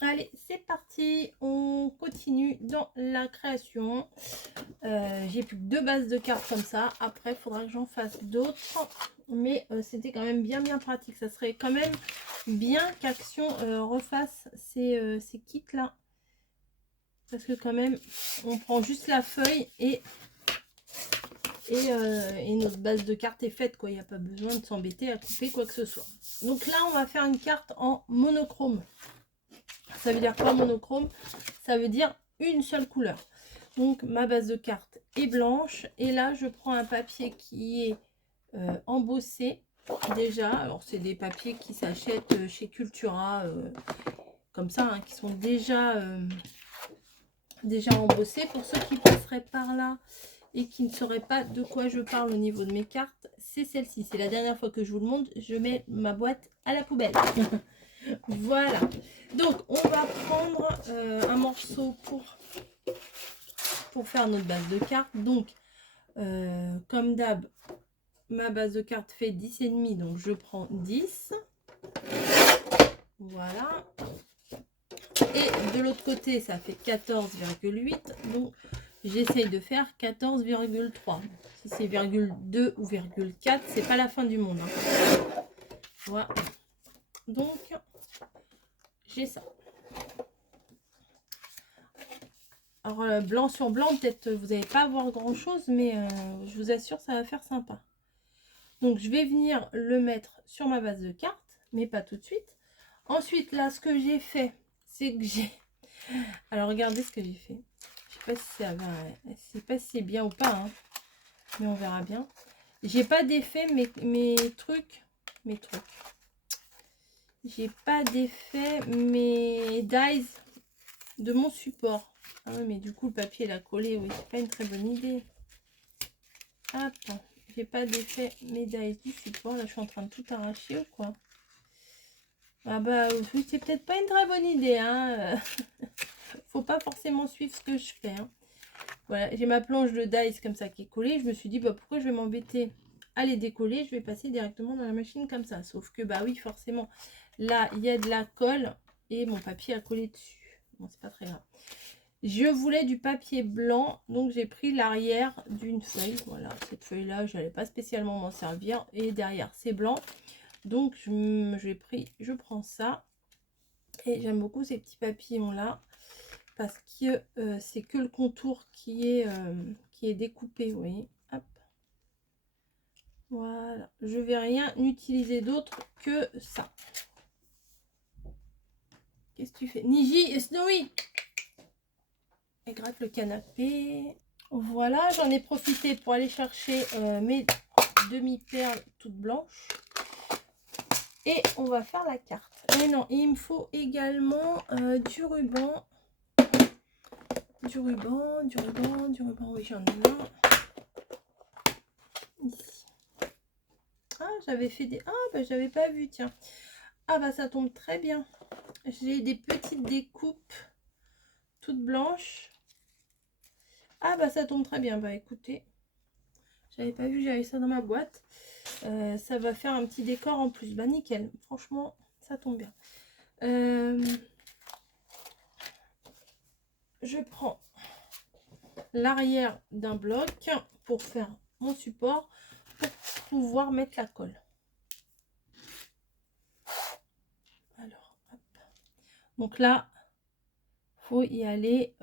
Allez, c'est parti, on continue dans la création. J'ai plus que 2 bases de cartes comme ça. Après, il faudra que j'en fasse d'autres. Mais c'était quand même bien pratique. Ça serait quand même bien qu'Action refasse ces kits-là. Parce que quand même, on prend juste la feuille et notre base de cartes est faite, quoi. Il n'y a pas besoin de s'embêter à couper quoi que ce soit. Donc là, on va faire une carte en monochrome. Ça veut dire quoi monochrome? Ça veut dire une seule couleur. Donc ma base de cartes est blanche. Et là, je prends un papier qui est embossé déjà. Alors c'est des papiers qui s'achètent chez Cultura, comme ça, hein, qui sont déjà embossés. Pour ceux qui passeraient par là et qui ne sauraient pas de quoi je parle au niveau de mes cartes, c'est celle-ci. C'est la dernière fois que je vous le montre. Je mets ma boîte à la poubelle. Voilà. Donc, on va prendre un morceau pour faire notre base de cartes. Donc, comme d'hab, ma base de cartes fait 10,5. Donc, je prends 10. Voilà. Et de l'autre côté, ça fait 14,8. Donc, j'essaye de faire 14,3. Si c'est 2 ou 4, c'est pas la fin du monde. Hein. Voilà. Donc, j'ai ça. Alors, blanc sur blanc, peut-être vous n'allez pas voir grand chose, mais je vous assure, ça va faire sympa. Donc, je vais venir le mettre sur ma base de cartes, mais pas tout de suite. Ensuite, là, ce que j'ai fait, c'est que j'ai... Alors, regardez ce que j'ai fait. Je sais pas si ça va... Je sais pas si c'est bien ou pas, hein, mais on verra bien. J'ai pas d'effet, mes trucs... J'ai pas d'effet, mes dies de mon support. Ah oui, mais du coup, le papier, il a collé. Oui, c'est pas une très bonne idée. Hop, j'ai pas d'effet médaille du support. Là, je suis en train de tout arracher ou quoi? Ah bah oui, c'est peut-être pas une très bonne idée. Hein. Faut pas forcément suivre ce que je fais. Hein. Voilà, j'ai ma planche de dice comme ça qui est collée. Je me suis dit, bah pourquoi je vais m'embêter à les décoller? Je vais passer directement dans la machine comme ça. Sauf que, bah oui, forcément, là, il y a de la colle et mon papier a collé dessus. Bon, c'est pas très grave. Je voulais du papier blanc, donc j'ai pris l'arrière d'une feuille. Voilà, cette feuille-là, je n'allais pas spécialement m'en servir. Et derrière, c'est blanc. Donc, je prends ça. Et j'aime beaucoup ces petits papillons-là. Parce que c'est que le contour qui est découpé, vous voyez. Hop. Voilà. Je vais rien utiliser d'autre que ça. Qu'est-ce que tu fais? Niji, Snowy! Elle gratte le canapé. Voilà, j'en ai profité pour aller chercher mes demi-perles toutes blanches. Et on va faire la carte. Mais non, il me faut également du ruban. Du ruban. Oui, j'en ai un. Ici. Ah, j'avais fait des... Ah, bah j'avais pas vu, tiens. Ah, bah ça tombe très bien. J'ai des petites découpes toutes blanches. Ah, bah ça tombe très bien. Bah écoutez, j'avais pas vu, j'avais ça dans ma boîte. Ça va faire un petit décor en plus. Bah nickel, franchement, ça tombe bien. Je prends l'arrière d'un bloc pour faire mon support pour pouvoir mettre la colle. Alors, hop. Donc là, faut y aller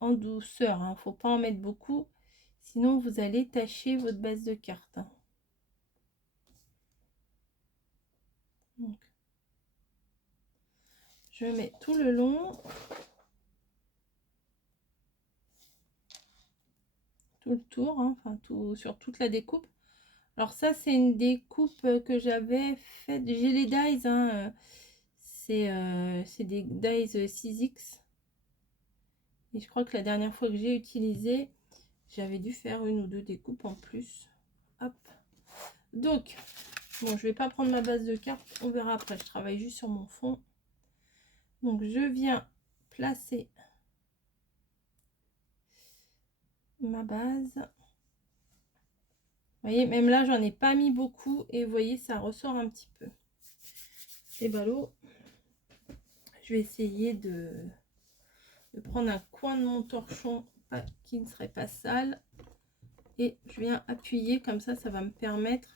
en douceur. Hein. Faut pas en mettre beaucoup, sinon vous allez tacher votre base de carte. Hein. Donc, je mets tout le long. Tout le tour, hein, enfin tout sur toute la découpe. Alors ça c'est une découpe que j'avais faite. J'ai les dies, hein, c'est des dies 6X. Et je crois que la dernière fois que j'ai utilisé, j'avais dû faire une ou deux découpes en plus. Hop. Donc, bon, je vais pas prendre ma base de carte, on verra après. Je travaille juste sur mon fond. Donc je viens placer ma base. Vous voyez, même là, j'en ai pas mis beaucoup. Et vous voyez, ça ressort un petit peu. C'est ballot. je vais essayer de prendre un coin de mon torchon qui ne serait pas sale. Et je viens appuyer comme ça va me permettre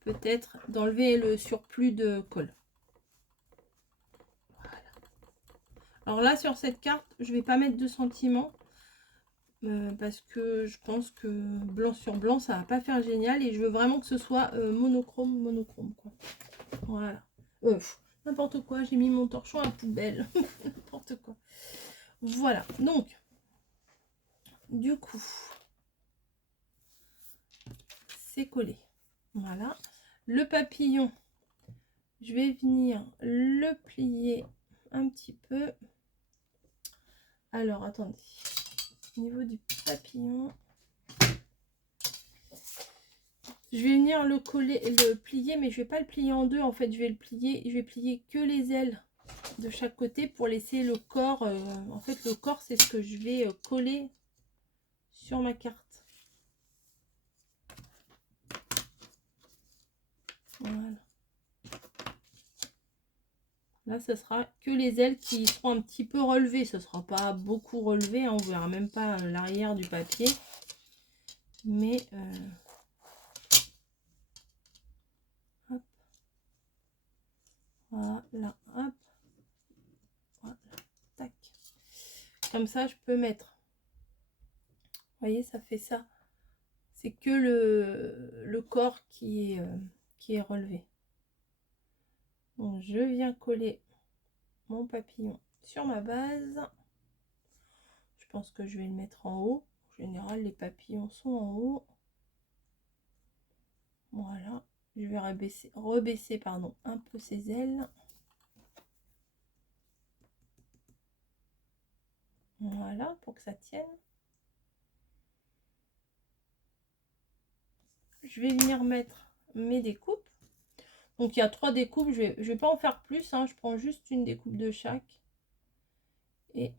peut-être d'enlever le surplus de colle. Voilà. Alors là, sur cette carte, je vais pas mettre de sentiments. Parce que je pense que blanc sur blanc ça va pas faire génial et je veux vraiment que ce soit monochrome quoi. Voilà, n'importe quoi, j'ai mis mon torchon à la poubelle. N'importe quoi. Voilà, donc du coup c'est collé. Voilà, le papillon, je vais venir le plier un petit peu. Alors attendez, au niveau du papillon, je vais venir le coller et le plier, mais je vais pas le plier en deux. En fait, je vais plier que les ailes de chaque côté pour laisser le corps. En fait, le corps, c'est ce que je vais coller sur ma carte. Voilà. Là, ce sera que les ailes qui seront un petit peu relevées. Ce sera pas beaucoup relevé, hein. On verra même pas l'arrière du papier. Mais hop. Voilà, hop. Voilà, tac. Comme ça, je peux mettre. Vous voyez, ça fait ça. C'est que le corps qui est relevé. Donc, je viens coller mon papillon sur ma base. Je pense que je vais le mettre en haut. En général, les papillons sont en haut. Voilà. Je vais rebaisser pardon, un peu ses ailes. Voilà, pour que ça tienne. Je vais venir mettre mes découpes. Donc, il y a 3 découpes. Je vais pas en faire plus, hein. Je prends juste une découpe de chaque. Et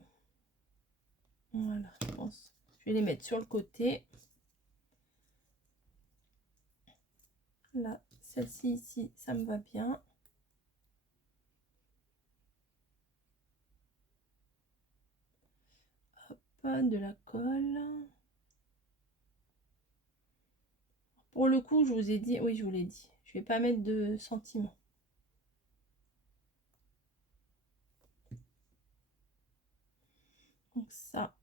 voilà, je pense. Je vais les mettre sur le côté. Là, celle-ci ici, ça me va bien. Hop, de la colle. Pour le coup, je vous ai dit, oui, je vous l'ai dit, je vais pas mettre de sentiments. Donc ça,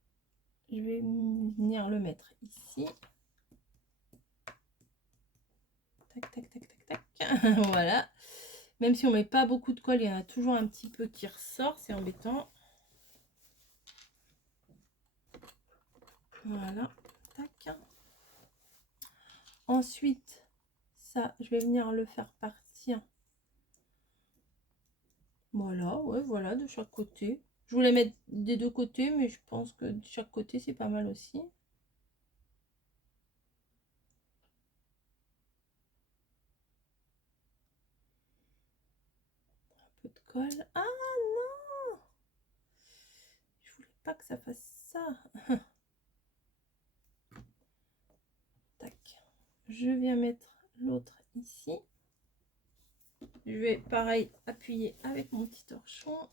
je vais venir le mettre ici. Tac, tac, tac, tac, tac. Voilà. Même si on met pas beaucoup de colle, il y en a toujours un petit peu qui ressort, c'est embêtant. Voilà. Tac. Ensuite, ça, je vais venir le faire partir. Voilà, ouais, voilà, de chaque côté. Je voulais mettre des deux côtés, mais je pense que de chaque côté, c'est pas mal aussi. Un peu de colle. Ah non! Je voulais pas que ça fasse ça. Tac. Je viens mettre l'autre ici. Je vais pareil appuyer avec mon petit torchon.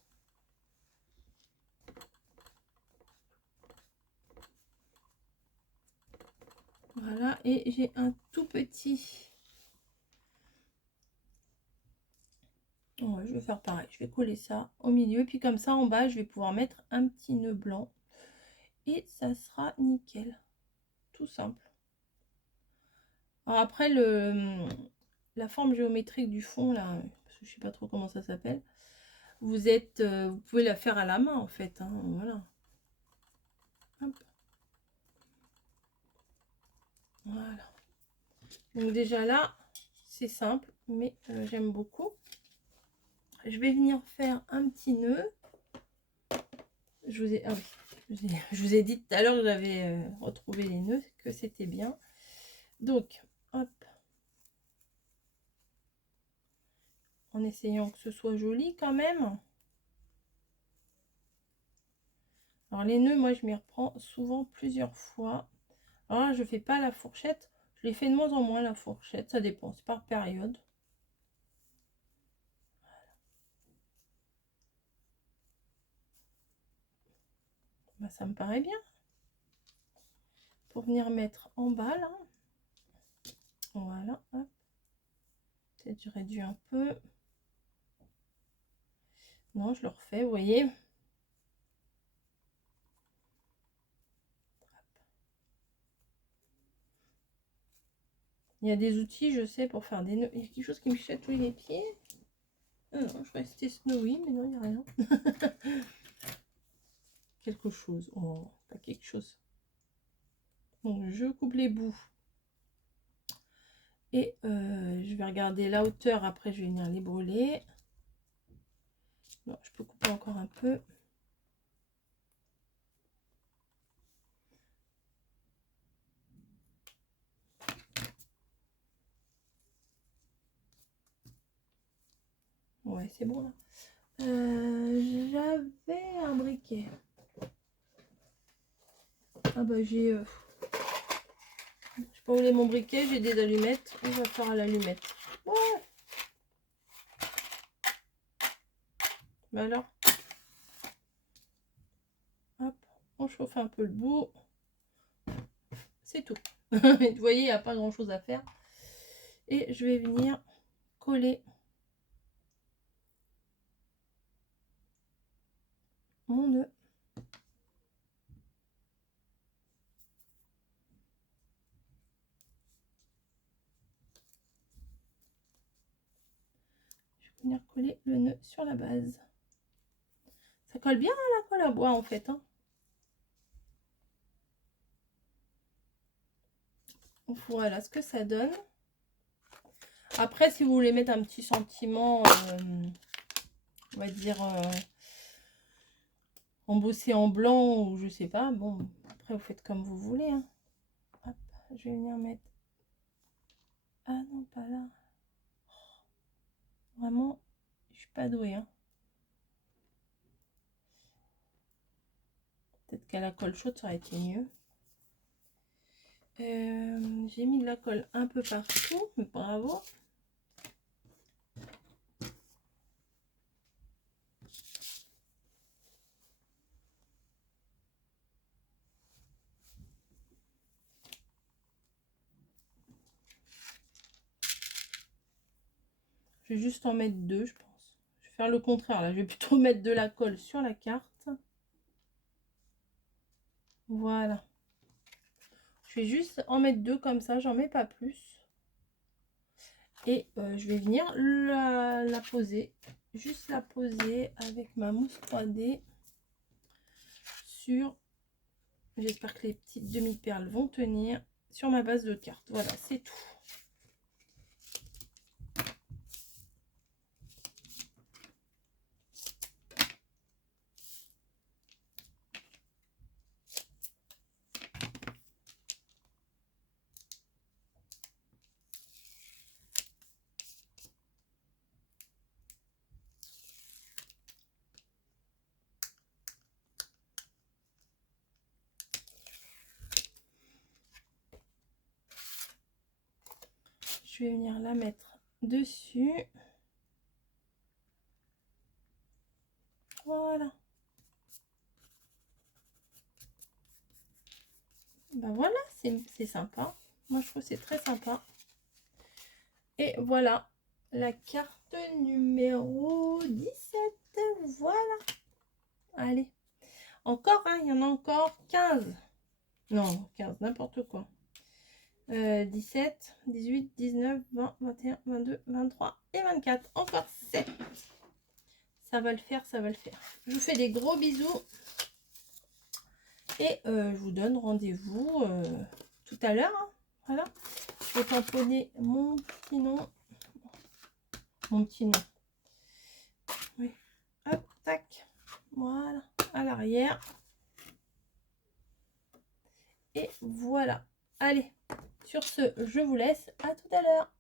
Voilà, et j'ai un tout petit. Ouais, je vais faire pareil. Je vais coller ça au milieu. Puis comme ça, en bas, je vais pouvoir mettre un petit nœud blanc. Et ça sera nickel. Tout simple. Alors après, la forme géométrique du fond, là, parce que je sais pas trop comment ça s'appelle, vous pouvez la faire à la main, en fait. Hein, voilà. Hop. Voilà. Donc déjà là, c'est simple, mais j'aime beaucoup. Je vais venir faire un petit nœud. Je vous ai, ah oui, je vous ai dit tout à l'heure que j'avais retrouvé les nœuds, que c'était bien. Donc, hop. En essayant que ce soit joli quand même. Alors les nœuds, moi je m'y reprends souvent plusieurs fois. Alors là, je fais pas la fourchette. Je les fais de moins en moins la fourchette. Ça dépend, c'est par période. Bah, ça me paraît bien. Pour venir mettre en bas là. Voilà, hop. Peut-être je réduis un peu. Non, je le refais, vous voyez. Il y a des outils, je sais, pour faire des nœuds. Il y a quelque chose qui me chatouille les pieds. Ah non, je restais snowy, mais non, il n'y a rien. Quelque chose. Oh, pas quelque chose. Donc, je coupe les bouts. Et je vais regarder la hauteur. Après, je vais venir les brûler. Non, je peux couper encore un peu. Ouais, c'est bon là. J'avais un briquet. Ah bah j'ai... je sais pas où est mon briquet, j'ai des allumettes. On va faire à l'allumette. Ouais. Bah alors. Hop, on chauffe un peu le bout. C'est tout. Vous voyez, il n'y a pas grand chose à faire. Et je vais venir coller mon nœud. Je vais venir coller le nœud sur la base. Ça colle bien à la colle à bois en fait. Hein. Voilà ce que ça donne. Après, si vous voulez mettre un petit sentiment, on va dire, embossé en blanc ou je sais pas, bon, après vous faites comme vous voulez. Hein. Hop, je vais venir mettre... Ah non, pas là. Vraiment, je suis pas douée. Hein. Peut-être qu'à la colle chaude, ça aurait été mieux. J'ai mis de la colle un peu partout, mais bravo. Je vais juste en mettre deux, je pense. Je vais faire le contraire, là. Je vais plutôt mettre de la colle sur la carte. Voilà. Je vais juste en mettre deux comme ça, j'en mets pas plus. Et je vais venir la poser. Juste la poser avec ma mousse 3D sur... J'espère que les petites demi-perles vont tenir sur ma base de carte. Voilà, c'est tout. Je vais venir la mettre dessus. Voilà. Ben voilà, c'est sympa. Moi, je trouve que c'est très sympa. Et voilà, la carte numéro 17. Voilà. Allez. Encore, hein, il y en a encore 15. Non, 15, n'importe quoi. 17, 18, 19, 20, 21, 22, 23 et 24. Encore 7. Ça va le faire, ça va le faire. Je vous fais des gros bisous. Et je vous donne rendez-vous tout à l'heure. Hein. Voilà. Je vais tamponner mon petit nom. Mon petit nom. Oui. Hop, tac. Voilà. À l'arrière. Et voilà. Allez. Sur ce, je vous laisse. À tout à l'heure.